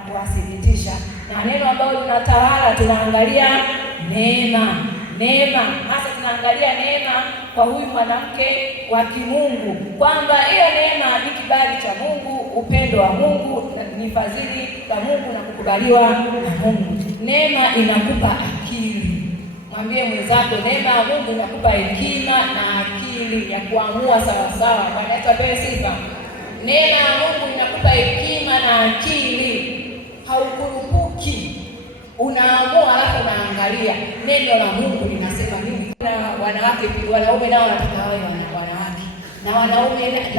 kuwathibitisha. Na neno ambalo linatawala, tunaangalia neema. Neema hasa tunaangalia neema kwa huyu mwanamke wa kimungu, kwamba hiyo neema ni kibali cha Mungu, upendo wa Mungu, ni fadhili za Mungu na kukubaliwa na Mungu. Neema inakupa akili. Mwambie mwenzako, neema ya Mungu inakupa hekima na akili ya kuamua sawa sawa. Bwana Yesu apewe sifa. Neema ya Mungu inakupa hekima na akili, haukurupuki. Unaamua alafu unaangalia neno la Mungu linasema nini. Na wanawake, wanaume nao wanataka wawe wanawake, na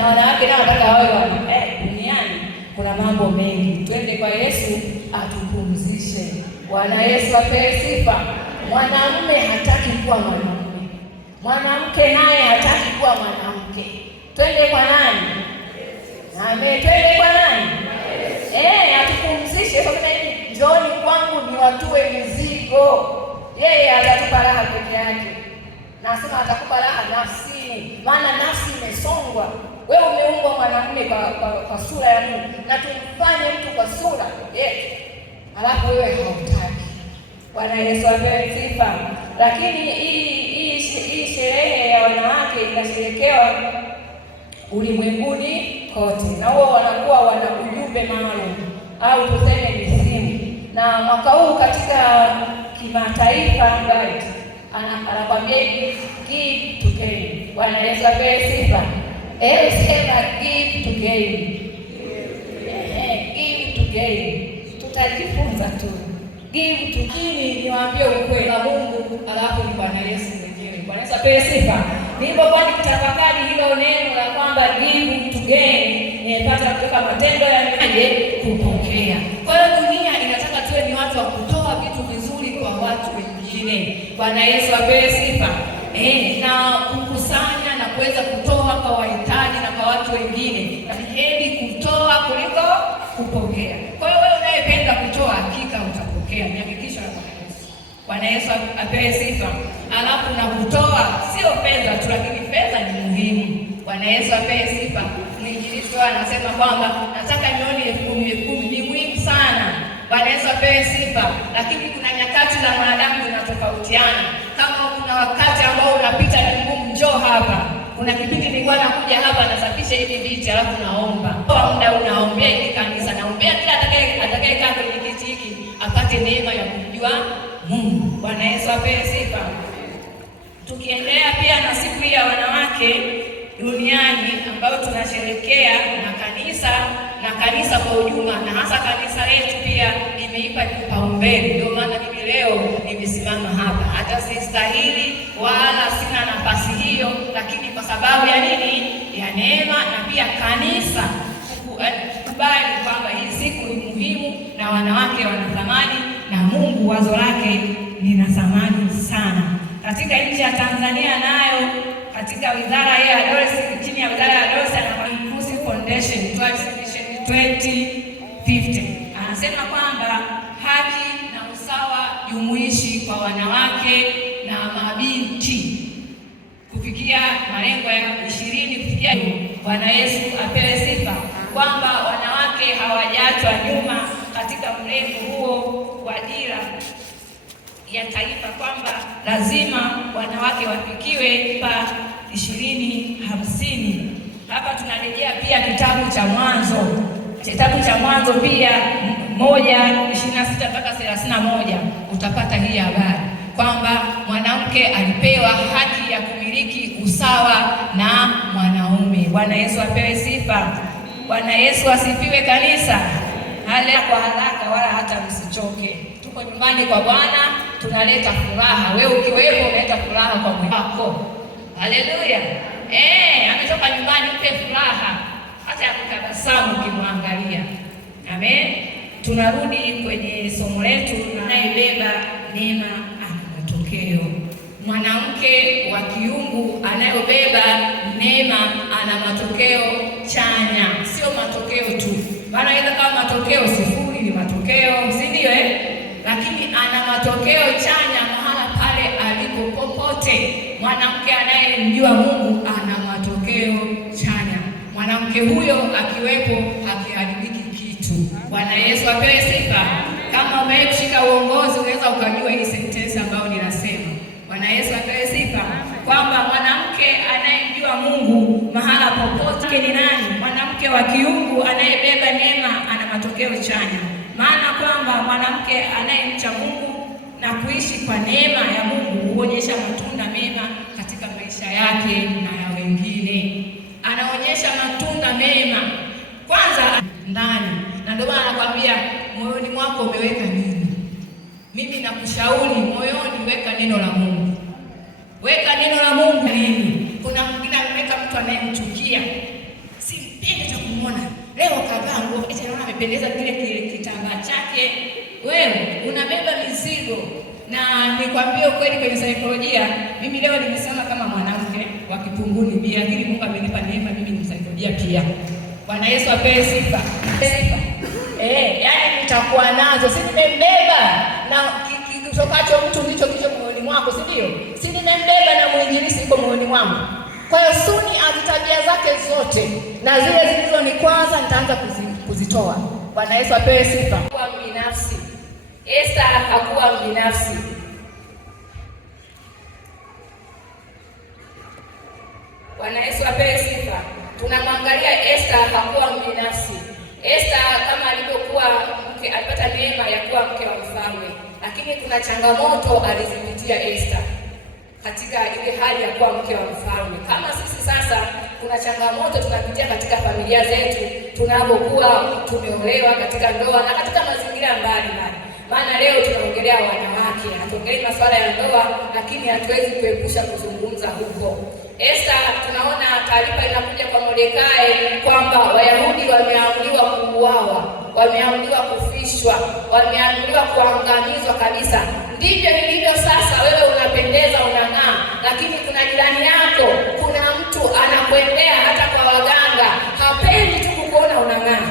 wanawake nao wanataka wawe duniani kuna mambo mengi. Twende kwa Yesu atupumzishe. Bwana Yesu apewe sifa. Mwanamume hataki kuwa mwanamume, mwanamke naye hataki kuwa mwanamke. Twende kwa nani? Amen. Twende kwa nani? Atupumzishe. Kwa nini? Njooni kwangu niwatue mizigo. Yeye atatupa raha peke yake. Nasema atakupa raha nafsini, maana nafsi imesongwa. Wewe umeumbwa mwanamume kwa sura ya Mungu, na tumfanye mtu kwa sura yetu, alafu wewe hautaki. Bwana Yesu apewe sifa. Lakini hii sherehe ya wanawake inasherekewa ulimwenguni kote, na huo wanakuwa wana ujumbe maalum au tuseme misimu. Na mwaka huu katika kimataifa anakwambia give to gain. Bwana Yesu apewe sifa. Sema give to gain. Give to gain. Tutajifunza tu. Give to gain, niwaambie ukweli wa Mungu, alafu ni Bwana Yesu mwenyewe. Bwana Yesu apewe sifa. Nilipokuwa nikitafakari hilo neno la kwamba give to gain, nimepata kutoka Matendo ya Mitume kupokea. Kwa hiyo dunia inataka tuwe ni watu wa kutoa vitu vizuri kwa watu wengine. Bwana Yesu apewe sifa. Na kukusanya na kuweza kutoa kwa wahitaji na kwa watu wengine. Ni heri kutoa kuliko kupokea. Kwa hiyo wewe unayependa kutoa, hakika utapokea. Nihakikisha na Bwana Yesu. Bwana Yesu apewe sifa. Alafu na kutoa sio fedha tu, lakini fedha ni muhimu. Bwana Yesu apewe sifa. Mwinjilisti anasema kwamba nataka nione 10,000 ni muhimu sana. Bwana Yesu apewe sifa. Lakini kuna nyakati za mwanadamu zinatofautiana. Kama kuna wakati ambao unapita ni ngumu, njoo hapa. Kuna kipindi nilikuwa nakuja hapa nasafisha hivi viti, alafu naomba. Kwa muda unaombea hili kanisa, naombea kila atakayekaa kwenye kiti hiki apate neema ya kumjua Mungu. Bwana Yesu apewe sifa. Tukiendelea pia na siku ya wanawake duniani ambayo tunasherehekea na kanisa kwa ujumla, na hasa kanisa letu pia imeipa kipaumbele. Ndio maana mimi leo nimesimama hapa. Hata sistahili wala sina nafasi hiyo, lakini kwa sababu ya nini? Ya neema, na pia kanisa kubali kwamba hii siku ni muhimu na wanawake wana thamani, na Mungu wazo lake lina thamani sana. Katika nchi ya Tanzania nayo katika wizara ya Adolescence, chini ya wizara ya Adolescence na Inclusive Foundation 2050 anasema kwamba haki na usawa jumuishi kwa wanawake na mabinti kufikia malengo ya 20 kufikia. Bwana Yesu apewe sifa kwamba wanawake hawajaachwa nyuma katika mlengo huo wa dira ya taifa, kwamba lazima wanawake wafikiwe pa 2050. Hapa tunarejea pia kitabu cha Mwanzo pia 1:26 mpaka 31, utapata hii habari kwamba mwanamke alipewa haki ya kumiliki usawa na mwanaume. Bwana Yesu apewe sifa. Bwana Yesu asifiwe kanisa. Kwa haraka wala hata msichoke. Tuko nyumbani kwa Bwana, tunaleta furaha. Wewe ukiwepo unaleta furaha kwa mwenzako. Haleluya. Ametoka nyumbani, mpe furaha hata ya kutabasamu ukimwangalia. Amen. Tunarudi kwenye somo letu, anayebeba neema ana matokeo. Mwanamke wa kiungu anayobeba neema ana matokeo chanya, sio matokeo tu. Maana ile kama matokeo sifuri ni matokeo, si ndio Lakini ana matokeo chanya mahala pale alipo popote. Mwanamke anayemjua Mungu ana matokeo chanya. Mwanamke huyo akiwepo hakiharibiki kitu. Bwana Yesu apewe sifa. Kama umewahi kushika uongozi, unaweza ukajua hii sentensi ambayo ninasema. Bwana Yesu apewe sifa, kwamba mwanamke anayemjua Mungu mahala popote ni nani? Mwanamke wa kiungu anayebeba neema ana matokeo chanya. Maana kwamba mwanamke anayemcha Mungu na kuishi kwa neema ya Mungu huonyesha matunda mema katika maisha yake na ya wengine. Anaonyesha matunda mema kwanza ndani, na ndio maana nakwambia moyoni mwako umeweka nini? Mimi nakushauri moyoni weka neno la Mungu. Weka neno la Mungu nini? Kuna mwingine ameweka mtu anayemchukia. Simpendi hata kumuona. Leo kavaa nguo eti anaona amependeza kile kitambaa chake. Wewe unabeba mizigo. Na nikwambie ukweli, kwenye saikolojia, mimi leo nimesema kama mwanamke wa Kipunguni pia, lakini Mungu amenipa neema mimi ni msaikolojia pia. Bwana Yesu apewe sifa. Yaani nitakuwa nazo. Si nimembeba na kitokacho mtu ndicho kicho moyoni mwako, si ndio? Si nimembeba na mwinjilisi iko moyoni mwangu. Kwa hiyo suni azitabia zake zote na zile zilizo ni kwanza nitaanza kuzitoa. Bwana Yesu apewe sifa. Kwa binafsi. Esther hakuwa binafsi. Bwana Yesu apewe sifa. Tunamwangalia Esther hakuwa binafsi. Esther kama alivyokuwa mke, alipata neema ya kuwa mke wa mfalme, lakini kuna changamoto alizipitia Esther katika ile hali ya kuwa mke wa mfalme. Kama sisi sasa kuna changamoto tunapitia katika familia zetu tunapokuwa tumeolewa, katika ndoa na katika mazingira mbalimbali. Maana leo tunaongelea wanawake, hatuongelei masuala ya ndoa, lakini hatuwezi kuepusha kuzungumza huko. Esther, tunaona taarifa inakuja kwa Mordekai kwamba Wayahudi wameamriwa kuuawa, wameamriwa kufishwa, wameamriwa kuangamizwa kabisa. Ndivyo ilivyo sasa. Wewe unapendeza, unang'aa, lakini kuna jirani yako, kuna mtu anakuendea hata kwa waganga, hapendi tu kukuona unang'aa,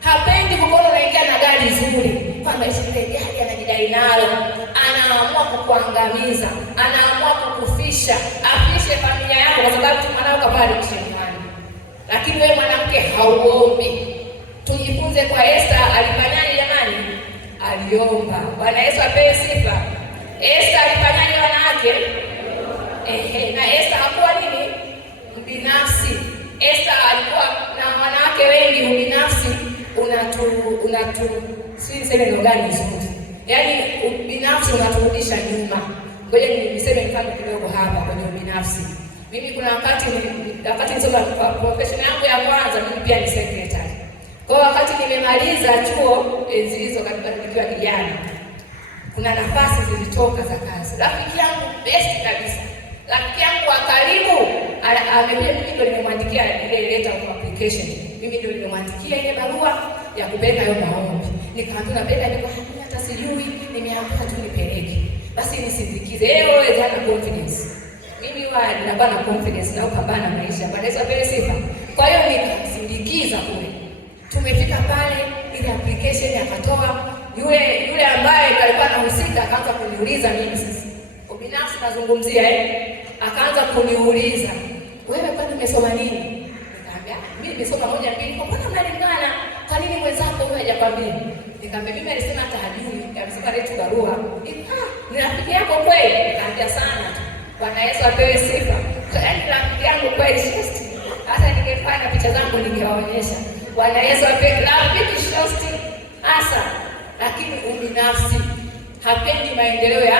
hapendi kukuona unaingia na gari zuri, kwamba ile gari anajidai nalo, anaamua kukuangamiza, anaamua kukufisha, afishe familia yako kwa sababu tu mwanao kabali kishetani. Lakini wewe mwanamke hauombi. Tujifunze kwa Esther, alifanyaje jamani? Aliomba. Bwana Yesu apewe sifa. Esther alifanyaje wanawake? Na Esther hakuwa nini? Mbinafsi. Esther alikuwa na wanawake wengi. Ubinafsi si sema ndio gani nzuri. Yaani ubinafsi unaturudisha nyuma. Ngoja niseme mfano kidogo hapa kwenye ubinafsi. Mimi kuna wakati nisoma profession yangu ya kwanza, mimi pia ni secretary. Kwa wakati nimemaliza chuo hizo nikiwa kijana, kuna nafasi zilitoka za kazi. Rafiki yangu best kabisa, rafiki yangu wa karibu amekuja, mimi ndio nimemwandikia ile letter of application. Mimi ndio nimemwandikia ile barua ya kupeleka hiyo maombi. Nikaambia napenda niko hata sijui, nimeamua tu nipeleke. Basi nisindikize. Wewe jana confidence. Mimi ninakuwa na confidence na kupambana maisha. Bwana Yesu apewe sifa. Kwa hiyo nikasindikiza kule. Tumefika pale, ile application akatoa, yule ambaye alikuwa anahusika akaanza kuniuliza mimi sasa. Ubinafsi nazungumzia akaanza kuniuliza, "Wewe kwani umesoma nini?" Nikamwambia, "Mimi nimesoma 1 2." "Kwa nini mnalingana? Kwa nini mwenzako wewe hajakwambia?" Nikamwambia, "Mimi alisema hata hajui, amesema leo barua." "Ni rafiki yako kweli?" Nikamwambia, "Sana." Bwana Yesu apewe sifa. Yaani rafiki yangu kweli shosti. Hata ningefanya picha zangu ningewaonyesha. Bwana Yesu apewe rafiki shosti hasa, lakini ubinafsi, hapendi maendeleo ya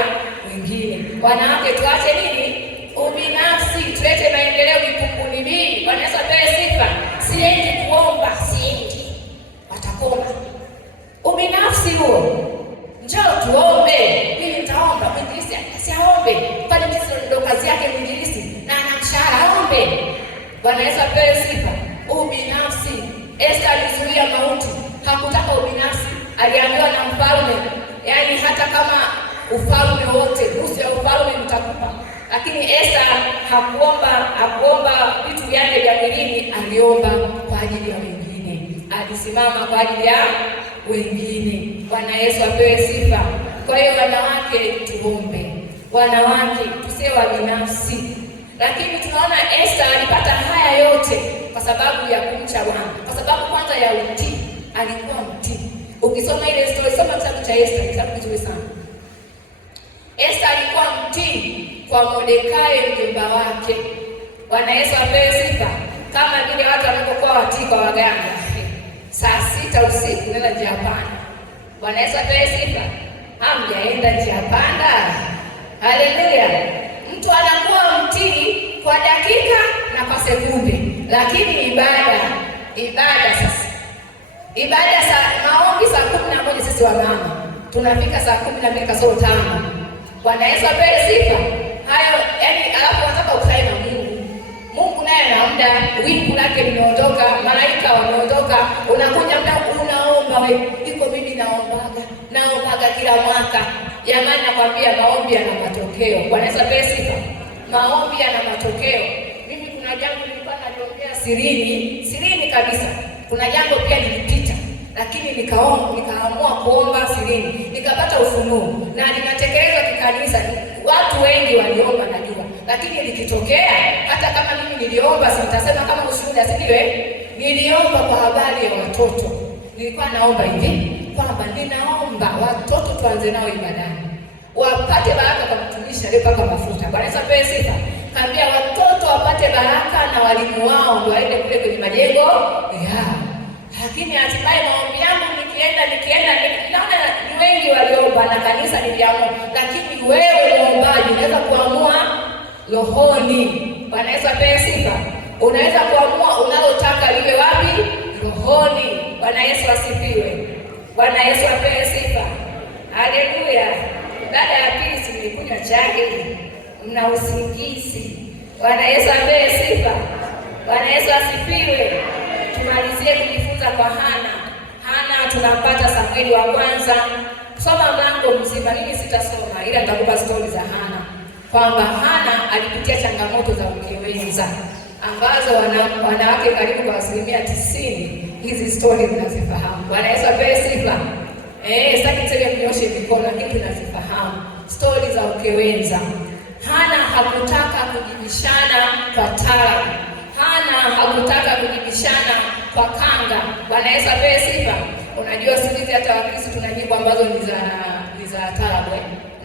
wengine. Wanawake tuache nini? Ubinafsi, tulete maendeleo Kipunguni B. Bwana Yesu apewe sifa. Siendi kuomba, siendi. Watakoma. Ubinafsi huo. Njoo tuombe. Mimi nitaomba, mwinjilisi asiaombe. Kwani ndio kazi yake mwinjilisi na ana mshahara, aombe. Bwana Yesu apewe sifa. Ubinafsi. Esther alizuia mauti. Hakutaka ubinafsi. Aliambiwa na mfalme, yaani hata kama ufalme wote, nusu ya ufalme mtakupa. Lakini Esther hakuomba vitu vyake vya mwilini, aliomba kwa ajili ya wengine. Alisimama kwa ajili ya wengine. Bwana Yesu apewe sifa. Kwa hiyo wanawake tuombe. Wanawake tusiwe wabinafsi. Lakini tunaona Esther alipata haya yote kwa sababu ya kumcha Bwana. Kwa sababu kwanza ya utii. alikuwa mtii. Ukisoma ile story, soma kitabu cha Esther, kitabu kizuri sana. Esther alikuwa mtii kwa Mordekai mjomba wake. Bwana Yesu apewe sifa. Kama vile watu wanapokuwa watii kwa waganga. Saa 6 usiku nenda njia panda. Bwana Yesu apewe sifa. Hamjaenda njia panda. Haleluya. Mtu anakuwa mtii kwa dakika na kwa sekunde, lakini ibada sasa. Maombi saa 11 sisi wamama. Tunafika saa 12:05. Bwana Yesu apewe sifa. Hayo alafu nataka ukae na Mungu. Mungu naye ana muda, wingu lake limeondoka, malaika wameondoka, unakuja muda unaomba wewe. Iko mimi naombaga kila mwaka. Jamani, nakwambia maombi yana matokeo. Bwana Yesu apewe sifa. Maombi yana matokeo. Mimi kuna jambo nilikuwa naliongea sirini kabisa. Kuna jambo pia nilipita, lakini nikaamua kuomba sirini. Nikapata ufunuo na ninatekeleza kikanisa. Watu wengi waliomba najua, lakini likitokea hata kama mimi niliomba, sitasema kama ushuhuda, sikiwe. Niliomba kwa habari ya watoto. Nilikuwa naomba hivi kwamba ninaomba watoto tuanze nao ibadani, wapate baraka kwa mtumishi aliyepaka mafuta. Bwana Yesu apewe sifa. Kaambia watoto wapate baraka na walimu wao ndio waende kule kwenye majengo yao. Lakini hatimaye maombi yangu nikienda naona ni wengi waliomba na kanisa liliamua, lakini wewe muombaji unaweza kuamua rohoni. Bwana Yesu apewe sifa. Unaweza kuamua unalotaka liwe wapi? Rohoni. Bwana Yesu asifiwe. Bwana Yesu apewe sifa. Haleluya. Baada ya pili nilikunywa chai, mna usingizi. Bwana Yesu apewe sifa. Bwana Yesu asifiwe. Tumalizie kujifunza kwa Hana. Tunampata Samueli wa kwanza. Soma mlango mzima, mimi sitasoma ila nitakupa stori za Hana. Kwamba Hana alipitia changamoto za ukewenza ambazo wanawake karibu kwa 90% hizi stori tunazifahamu. Bwana Yesu apewe sifa. Sitaki niseme kunyoshe mikono, lakini tunazifahamu stori za ukewenza. Hana hakutaka kujibishana kwa taarabu. Hana hakutaka kujibishana kwa kanga. Bwana Yesu apewe sifa. Unajua sisi hata Wakristo tuna nyimbo ambazo ni za taarabu.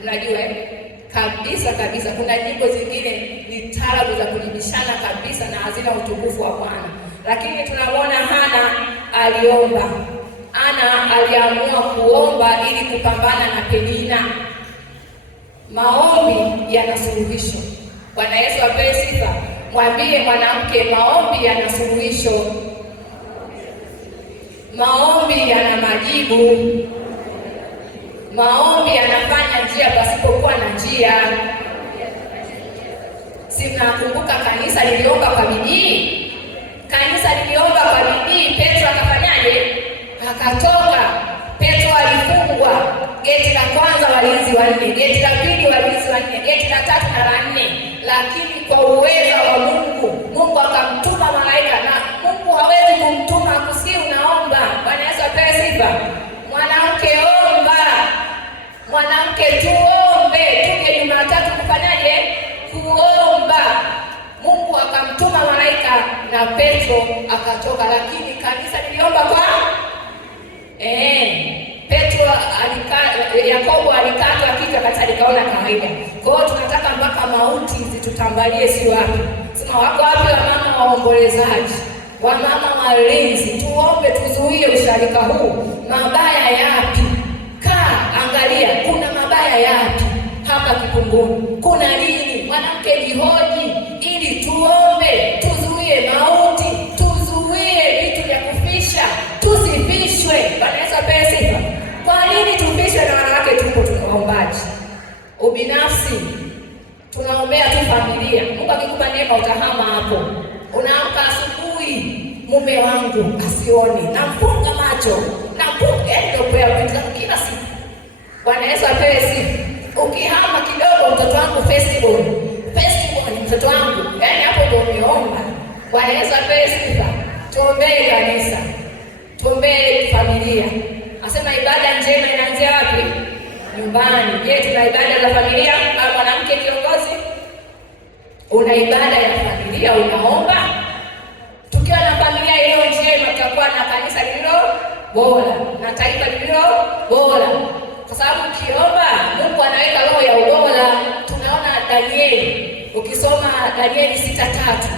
Unajua kabisa kuna nyimbo zingine ni taarabu za kujibishana kabisa na hazina utukufu wa Bwana. Lakini tunamwona Hana aliomba. Hana aliamua kuomba ili kupambana na Penina. Maombi yana suluhisho. Bwana Yesu apewe sifa. Mwambie mwanamke, maombi yana suluhisho. Maombi yana majibu. Maombi yanafanya njia pasipokuwa na njia. Si mnakumbuka kanisa liliomba kwa bidii? Kanisa liliomba kwa bidii. Petro akafanyaje? Akatoka. Petro alifungwa. Geti la kwanza walinzi 4, geti la pili walinzi 4, geti la 3 na la 4. Lakini kwa uwezo wa Mungu akamtuma malaika, na Mungu hawezi kumtuma akusikie unaomba. Bwana Yesu apewe sifa. Mwanamke omba. Mwanamke tuombe. Tuje Jumatatu kufanyaje? Kuomba. Mungu akamtuma malaika na Petro akatoka, lakini kanisa liliomba kwa Yakobo alikatwa kichwa, kanisa likaona kawaida. Kwa hiyo tunataka mpaka mauti zitutambalie, si wapi. Sema wako wapi wamama waombolezaji, wamama walinzi? Tuombe tuzuie usharika huu. Mabaya yapi? Angalia kuna mabaya yapi hapa Kipunguni? Kuna nini? Mwanamke jihoji ili tuombe, tuzuie mauti, tuzuie vitu vya kufisha, tusifishwe. Bwana Yesu apewe sifa. Kwa nini tufishwe na wanawake? Tupo tunaombaji. Ubinafsi, tunaombea tu familia. Mungu akikupa neema utahama hapo. Unaamka asubuhi, mume wangu asione, namfunga macho, namfunga ndio prayer kila siku. Bwana Yesu apewe sifa. Ukihama kidogo, mtoto wangu festival ni mtoto wangu. Yaani hapo ndio umeomba. Bwana Yesu apewe sifa. Tuombee kanisa. Tuombee familia. Asema ibada njema inaanzia wapi? Nyumbani. Je, tuna ibada za familia? Kama mwanamke kiongozi, una ibada ya familia, unaomba. Tukiwa na familia hiyo njema, tutakuwa na kanisa lililo bora na taifa lililo bora, kwa sababu ukiomba Mungu anaweka roho ya ubora. Tunaona Danieli, ukisoma Danieli 6:3,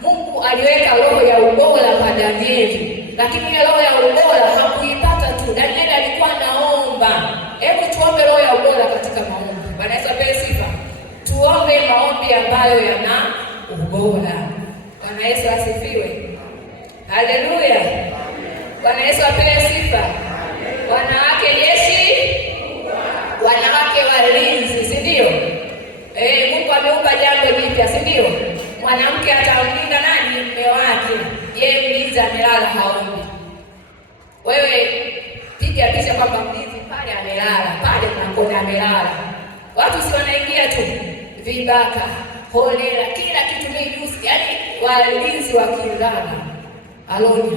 Mungu aliweka roho ya ubora kwa Danieli, lakini ile roho ya ubora hakuipata tu. Danieli alikuwa anaomba. Hebu tuombe roho ya ubora katika maombi. Bwana Yesu apewe sifa. Tuombe maombi ambayo yana ubora. Bwana Yesu asifiwe. Haleluya. Bwana Yesu apewe sifa. Wanawake jeshi, wanawake walinzi, si ndio? Mungu ameumba jambo jipya, si ndio? Mwanamke atamlinda nani? Mume wake. Yeye mlinzi amelala haombi. Wewe piga picha kwamba mlinzi pale amelala, pale mlangoni amelala. Watu si wanaingia tu, vibaka, holela, kila kitu mijusi. Yaani walinzi wakilala, aloni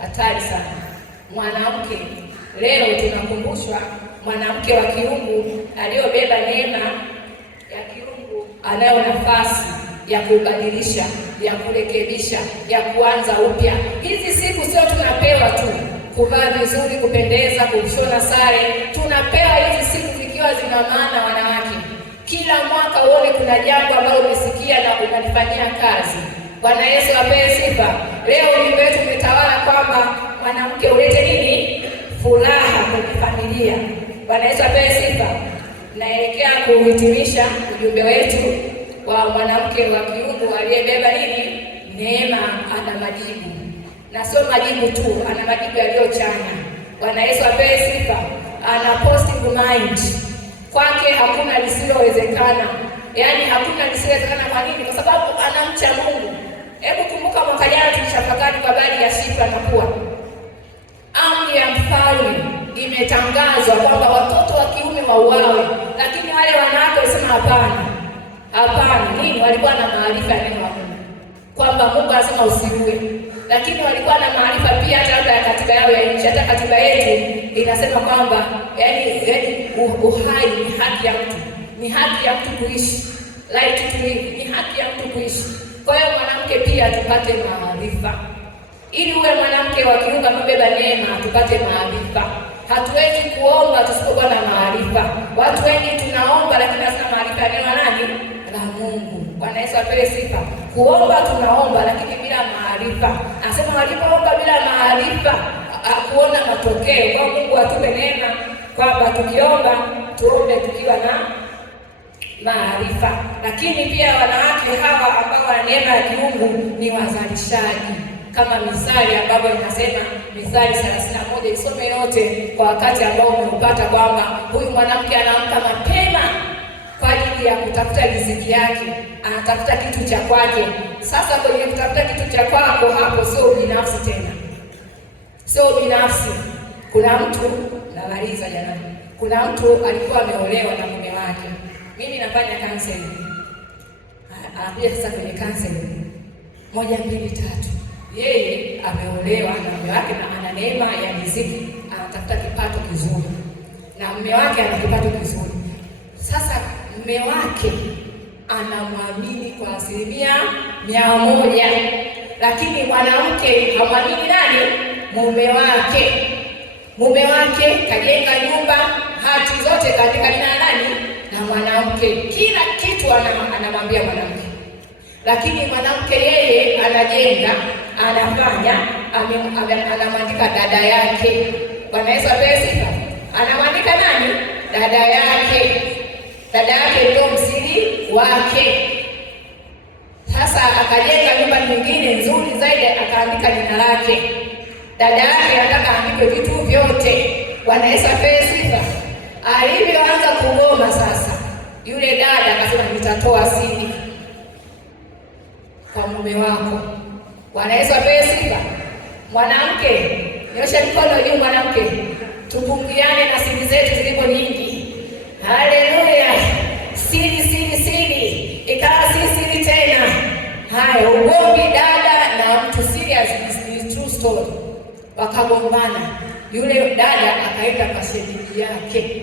hatari sana. Mwanamke leo tunakumbushwa, mwanamke wa kiungu aliyobeba neema ya kiungu anayo nafasi ya kubadilisha, ya kurekebisha, ya kuanza upya. Hizi siku sio tunapewa tu kuvaa vizuri, kupendeza, kushona sare. Tunapewa hizi siku zikiwa zina maana. Wanawake, kila mwaka uone kuna jambo ambalo umesikia na unalifanyia kazi. Bwana Yesu apewe sifa. Leo ujumbe wetu umetawala kwamba mwanamke ulete nini? Furaha kwenye familia. Bwana Yesu apewe sifa. Naelekea kuhitimisha ujumbe wetu wa mwanamke wa kiungu aliyebeba nini? Neema. Ana majibu, na sio majibu tu, ana majibu yaliyochanya. Bwana Yesu apewe sifa. Ana positive mind. Kwake hakuna lisilowezekana. Yaani hakuna lisilowezekana. Kwa nini? Kwa sababu anamcha Mungu. Hebu kumbuka mwaka jana tulishafakari kwa habari ya Shifra na Pua. Amri ya mfalme imetangazwa kwamba watoto wa kiume wauawe, lakini wale wanawake walisema hapana. Nini? Walikuwa na maarifa ya neno la Mungu, kwamba Mungu anasema usiue, lakini walikuwa na maarifa pia hata labda ya katiba yao ya nchi. Hata katiba yetu inasema kwamba yaani uhai ni haki ya mtu, ni haki ya mtu kuishi, right to live, ni haki ya mtu kuishi. Kwa hiyo mwanamke pia tupate maarifa, ili uwe mwanamke wa kiungu amebeba neema, tupate maarifa. Hatuwezi kuomba tusipokuwa na maarifa. Watu wengi tunaomba lakini hasina maarifa ya neno nani? La Mungu. Bwana Yesu apewe sifa. Kuomba tunaomba lakini bila maarifa. Anasema walipoomba bila maarifa hakuona matokeo. Kwa Mungu atupe neema kwamba tukiomba tuombe tukiwa na maarifa. Lakini pia wanawake hawa ambao wana neema ya kiungu ni wazalishaji, kama Mithali ambayo inasema, Mithali 31, isome yote kwa wakati ambao umeupata, kwamba huyu mwanamke anaamka mapema kwa ajili ya kutafuta riziki yake, anatafuta kitu cha kwake. Sasa kwenye kutafuta kitu cha kwako, hapo sio binafsi tena, sio binafsi. Kuna mtu, namaliza jamani, kuna mtu alikuwa ameolewa na mume wake. Mimi nafanya counseling. Anakuja sasa kwenye counseling 1, 2, 3. Yeye ameolewa na mume wake na ana neema ya riziki, anatafuta kipato kizuri, na mume wake ana kipato kizuri. Sasa mume wake anamwamini kwa 100%, lakini mwanamke hamwamini nani? Mume wake. Mume wake kajenga nyumba, hati zote katika jina la nani? Na mwanamke. Kila kitu anamwambia mwanamke, lakini mwanamke yeye anajenga, anafanya, anamwandika dada yake. Bwana Yesu apewe sifa. Anamwandika nani? Dada yake. Dada yake ndio msiri wake. Sasa akajenga nyumba nyingine nzuri zaidi, akaandika jina lake. Dada yake anataka aandike vitu vyote. Bwana Yesu apewe sifa. Alivyoanza kugoma sasa, yule dada akasema, nitatoa siri kwa mume wako. Bwana Yesu apewe sifa. Mwanamke, nyosha mikono juu mwanamke. Tupungiane na siri zetu zilipo nyingi. Haleluya. Siri. Ikawa siri tena. Haya, ugomvi dada na mtu serious, is true story. Wakagombana. Yule dada akaenda kwa shemeji yake,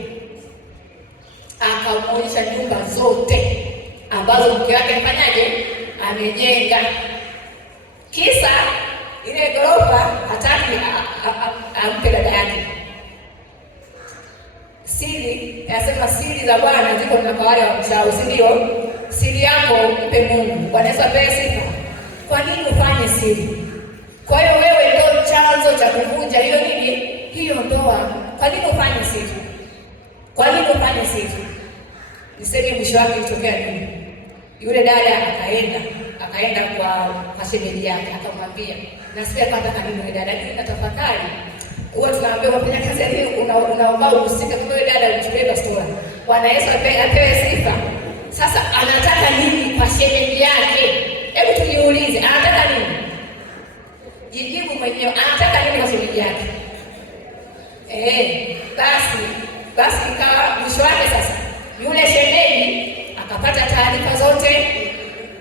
akamwonyesha nyumba zote ambazo mke wake amefanyaje? Amejenga. Kisa ile ghorofa hataki ampe dada yake. Siri, nasema siri za Bwana ziko kwa wale wamchao, si ndio? Siri yako mpe Mungu. Bwana Yesu apewe sifa. Kwa nini ufanye siri? Kwa hiyo wewe ndio chanzo cha kuvunja hiyo nini? Hiyo ndoa. Kwa nini ufanye siri? Kwa nini ufanye siri? Niseme mwisho wake ilitokea nini? Yule dada akaenda kwa shemeji yake akamwambia, nasikia kwanza kanini yule dada, lakini natafakari huwa tunaambia wafanya kazi hii unaomba uhusike kwa yule dada ulituleta story. Bwana Yesu apewe sifa. Sasa anataka nini kwa shemeji yake? Hebu tujiulize, anataka nini? Jijibu mwenyewe, anataka nini kwa shemeji yake? Basi ikawa mwisho wake sasa yule shemeji akapata taarifa zote.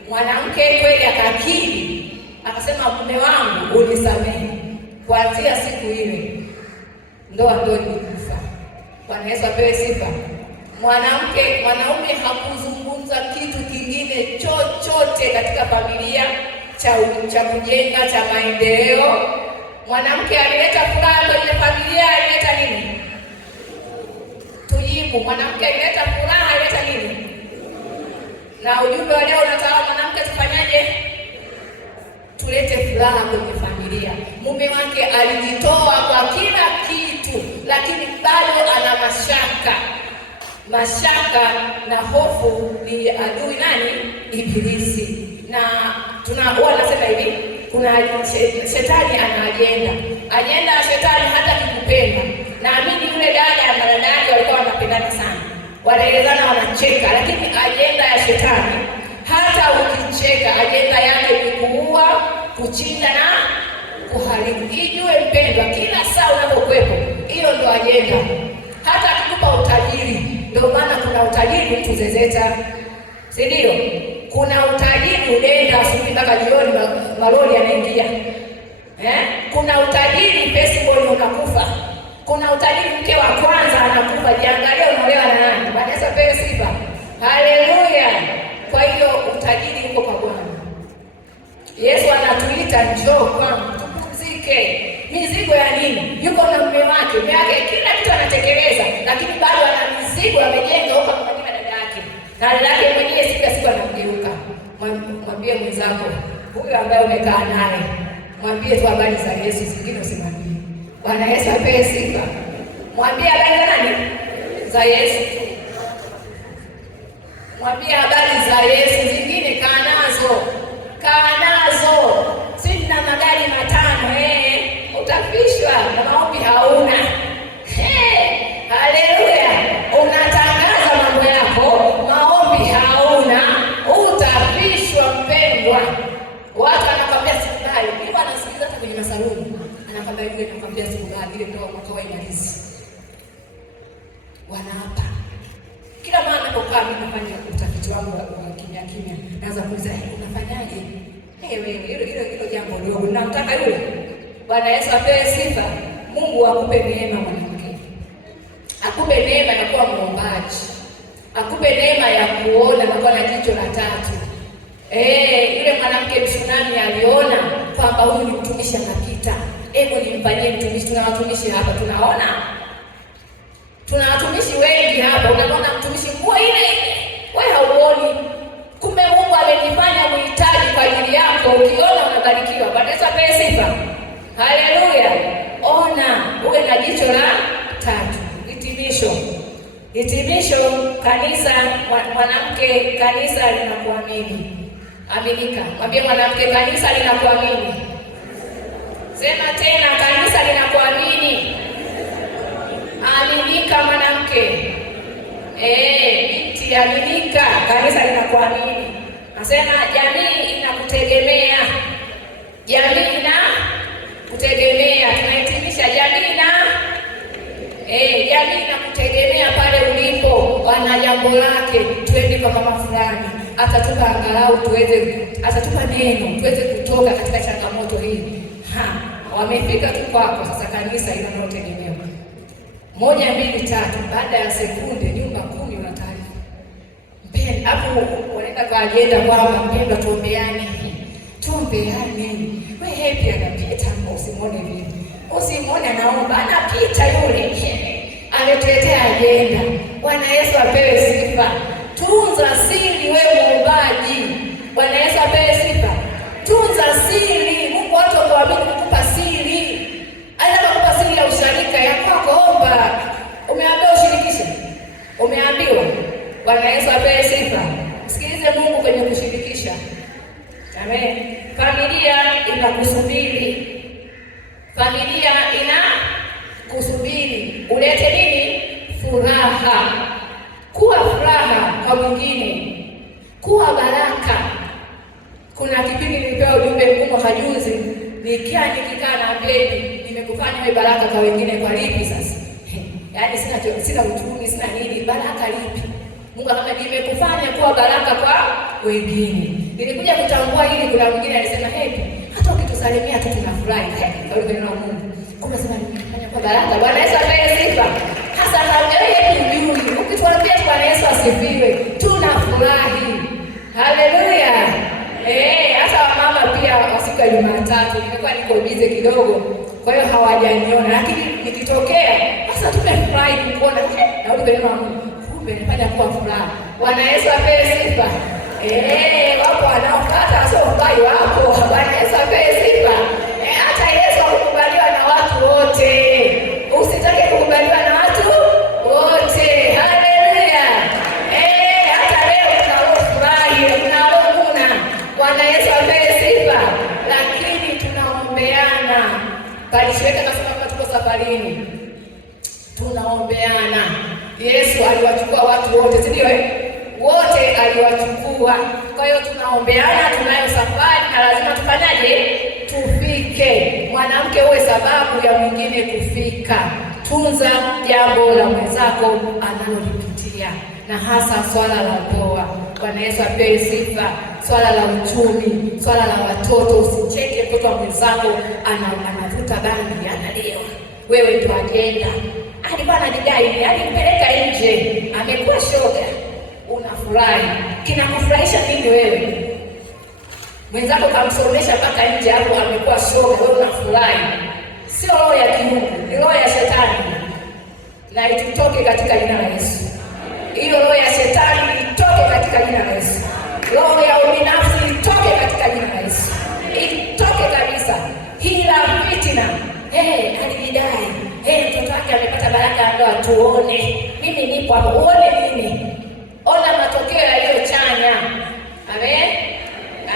Mwanamke kweli akakiri, akasema mume wangu unisamehe. Kuanzia siku ile ndoa ndio ilikufa. Bwana Yesu apewe sifa. Mwanaume hakuzungumza kitu kingine chochote katika familia cha kujenga, cha maendeleo. Mwanamke alileta furaha kwenye familia, alileta nini? Tujibu, mwanamke alileta furaha, alileta nini? Na ujumbe wa leo unataka mwanamke tufanyaje? Tulete furaha kwenye familia. Mume wake alijitoa kwa kila kitu, lakini bado ana mashaka. Mashaka na hofu ni adui nani? Ibilisi. Na tunaona nasema hivi, kuna shetani ana ajenda ya shetani hata kikupenda. Naamini yule dada na dada yake walikuwa wanapendana sana, wanaelezana, wanacheka, lakini ajenda ya shetani, hata ukicheka, ajenda yake ni kuua, kuchinja na kuharibu. Ijue mpendwa, kila saa unapokuwepo, hiyo ndio ajenda. Hata akikupa utajiri, ndio maana kuna utajiri mtu zezeta, si ndio? Kuna utajiri unaenda asubuhi mpaka jioni, malori yanaingia. Kuna utajiri Facebook unakufa. Kuna utajiri mke wa kwanza anakufa. Jiangalie unaolewa na nani? Bwana Yesu apewe sifa. Haleluya. Kwa hiyo utajiri uko kwa Bwana. Yesu anatuita njoo kwangu tupumzike. Mizigo ya nini? Yuko na mume wake, mume wake kila kitu anatekeleza, lakini bado ana mizigo amejenga huko kwa dada yake. Na dada yake mwenyewe siku anamgeuka. Mwambie mwenzako, huyo ambaye umekaa naye, mwambie tu habari za Yesu, zingine usimwambie. Bwana Yesu apewe sifa. Mwambie habari za nani? Za Yesu. Mwambie habari za Yesu, zingine kaa nazo. Sina magari matano, utapishwa na maombi hauna. Haleluya. Unatangaza mambo yako, maombi hauna, utapishwa mpendwa. Watu wanakwambia sikubali. Mimi anasikiliza hata kwenye masaluni. Anakwambia yule anakwambia sikubali, ile ndio mwaka wa imalizi. Wanaapa. Kila mara ninapokaa mimi nafanya utafiti wangu wa kimya. Naanza kuuliza, unafanyaje? Hilo jambo dogo. Namtaka yule. Bwana Yesu apewe sifa. Mungu akupe neema mwanamke. Akupe neema ya kuwa muombaji. Akupe neema ya kuona na kuwa na jicho la tatu. Yule mwanamke mshunami aliona kwamba huyu ni mtumishi anapita. Hebu nimfanyie mtumishi. Tuna watumishi hapa, tunaona. Tuna watumishi wengi hapa. Unaona mtumishi nguo ile. Wewe hauoni. Kumbe Mungu amenifanya muhitaji kwa ajili yako. Ukiona unabarikiwa. Bwana Yesu apewe sifa. Haleluya. Ona, uwe na jicho la tatu. Hitimisho, kanisa, mwanamke, kanisa linakuamini. Aminika. Mwambie mwanamke, kanisa linakuamini. Sema tena, kanisa linakuamini. Aminika mwanamke. Binti aminika, kanisa linakuamini. Nasema jamii inakutegemea. Jamii inakutegemea. Tunahitimisha jamii inakutegemea pale ulipo. Wana jambo lake, twende kwa mama fulani. Atatupa angalau atatupa neno tuweze kutoka katika changamoto hii. Wamefika tu kwako sasa, kanisa linalotegemewa. 1, 2, 3 baada ya sekunde nyumba 10 una taarifa. Hapo unaenda kwa ajenda kwamba mpendwa tuombeane. wewe happy anapita, usimwone vipi, usimwone anaomba, anapita yule ametuletea ajenda. Bwana Yesu apewe sifa. Tunza siri wewe muombaji. Bwana Yesu apewe sifa. Tunza siri. Mungu watu wakuamini kukupa siri. Anataka kukupa siri ya usharika ya kwako, omba. Umeambiwa ushirikishe? Umeambiwa? Bwana Yesu apewe sifa. Sikilize Mungu kwenye kushirikisha. Amen. Familia inakusubiri. Familia inakusubiri. Ulete nini? Furaha. Kuwa furaha kwa mwingine. Kuwa baraka. Kuna kipindi nilipewa ujumbe mgumu hajuzi, nikikaa na baby, nimekufanya wewe baraka kwa wengine kwa lipi sasa? Yaani sina uchumi, sina nini, baraka lipi? Mungu akamwambia nimekufanya kuwa baraka kwa wengine. Nilikuja kutambua hili, kuna mwingine alisema hepi, hata ukitusalimia tu tunafurahi. Kauli neno la Mungu. Kumbe sema nimekufanya kuwa baraka. Bwana Yesu apewe sifa. Hasa kama hepi ndio ukituambia Bwana Yesu asifiwe, tunafurahi. Haleluya. Hasa wamama pia siku ya Jumatatu nimekuwa niko busy kidogo, kwa hiyo hawajaniona, lakini nikitokea sasa tumefurahi kuona na ule neno la Mungu. Kumbe nifanya kuwa furaha. Bwana Yesu apewe sifa. Wapo wanaopata sio ubaya wako. Bwana Yesu apewe sifa. Hata Yesu akukubaliwa na watu wote. Usitake kukubaliwa na watu wote. Haleluya. Hata leo tunafurahi, tunaona. Bwana Yesu apewe sifa. Lakini tunaombeana. Palishweka nasema kama tuko safarini. Tunaombeana. Yesu aliwachukua watu wote, si ndio? Wote aliwachukua. Kwa hiyo tunaombeana, tunayo safari na lazima tufanyaje? Tufike. Mwanamke uwe sababu ya mwingine kufika. Tunza jambo la mwenzako analolipitia, na hasa swala la ndoa. Bwana Yesu apewe sifa. Swala la uchumi, swala la watoto. Usicheke mtoto wa mwenzako anavuta bangi, analewa, wewe ndio agenda. Alikuwa anadai, alimpeleka nje, amekuwa shoga. Unafurahi. Kinakufurahisha nini wewe? Mwenzako kamsomesha mpaka nje hapo amekuwa shoga, wewe unafurahi. Sio roho ya kimungu, ni roho ya shetani. Na itutoke katika jina la Yesu. Hiyo roho ya shetani itoke katika jina la Yesu. Roho ya ubinafsi itoke katika jina la Yesu. Itoke kabisa. Hila, fitina. Alijidai. Mtoto wake amepata baraka ya ndoa, tuone. Mimi nipo hapo, uone nini? Ona matokeo yaliyochanya. Amen.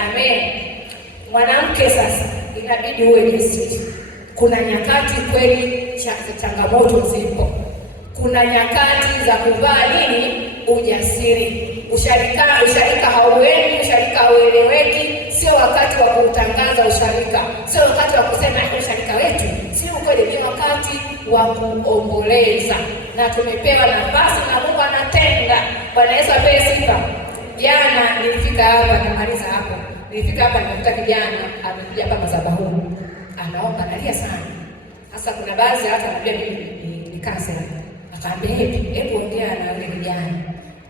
Amen. Mwanamke sasa inabidi uwe jasiri. Kuna nyakati kweli changamoto zipo. Kuna nyakati za kuvaa nini? Ujasiri. Usharika hauendi, usharika haueleweki. Sio wakati wa kutangaza usharika. Sio wakati wa kusema usharika wetu. Sio kweli, ni wakati wa kuomboleza. Na tumepewa nafasi na Mungu anatenda. Bwana Yesu apewe sifa. Jana nilifika hapa, namaliza hapo. Nilifika hapa nikakuta kijana amekuja hapa madhabahuni. Anaomba, analia sana. Sasa kuna baadhi hata anambia mimi ni kansa. Akaambia hebu ongea na yule kijana.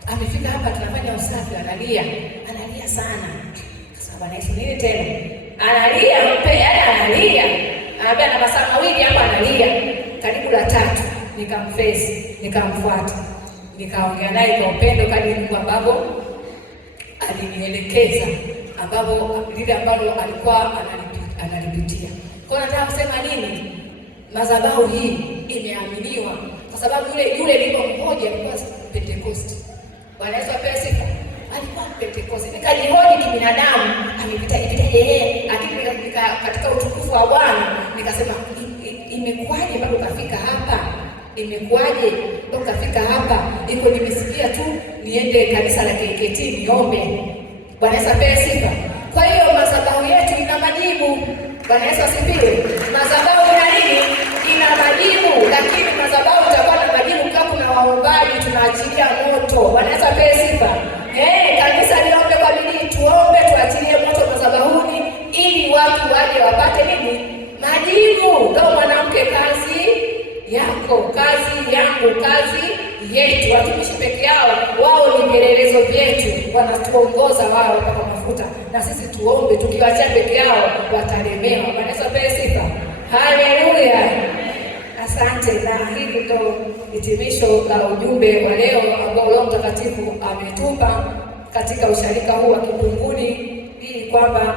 Amefika hapa tunafanya usafi, analia sana. Sasa Bwana Yesu nini tena? Analia, analia. Anambia na masaa mawili hapa analia. Karibu la 3 nikamface, nikamfuata. Nikaongea naye kwa upendo kadri Mungu ambavyo alinielekeza, ambavyo lile ambalo alikuwa analipitia. Kwa hiyo nataka kusema nini? Madhabahu hii imeaminiwa kwa sababu yule alikuwa mmoja, alikuwa Pentecost. Bwana Yesu apewe sifa. Alikuwa Pentecost. Nikajihoji kibinadamu, amepitaje yeye, lakini katika utukufu wa Bwana nikasema imekuwaje bado kafika hapa? Imekuwaje bado kafika hapa? Iko nimesikia tu niende kanisa la KKT niombe. Bwana Yesu apewe sifa. Kwa hiyo madhabahu yetu ina majibu. Bwana Yesu asifiwe. Madhabahu ina nini? Ina majibu, lakini madhabahu itakuwa na majibu kama kuna waombaji tunaachilia moto. Bwana Yesu apewe sifa. Kanisa liombe kwa bidii, tuombe tuachilie moto madhabahuni ili watu waje wapate nini? Majibu. Ndio mwanamke, kazi yako, kazi yangu, kazi yetu. Watumishi peke yao, wao ni vielelezo vyetu, wanatuongoza wao mpaka mafuta, na sisi tuombe. Tukiwaachia peke yao watalemewa. Bwana Yesu apewe sifa. Haleluya. Asante. Na hili ndo hitimisho la ujumbe wa leo ambao Roho Mtakatifu ametupa katika usharika huu wa Kipunguni, ili kwamba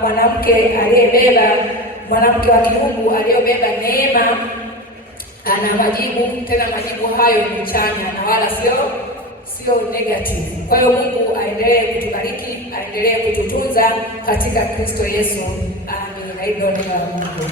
mwanamke wa kiungu aliyebeba neema ana majibu, tena majibu hayo ni chanya na wala sio negative. Kwa hiyo Mungu aendelee kutubariki, aendelee kututunza katika Kristo Yesu. Amen. Na hilo ni la Mungu.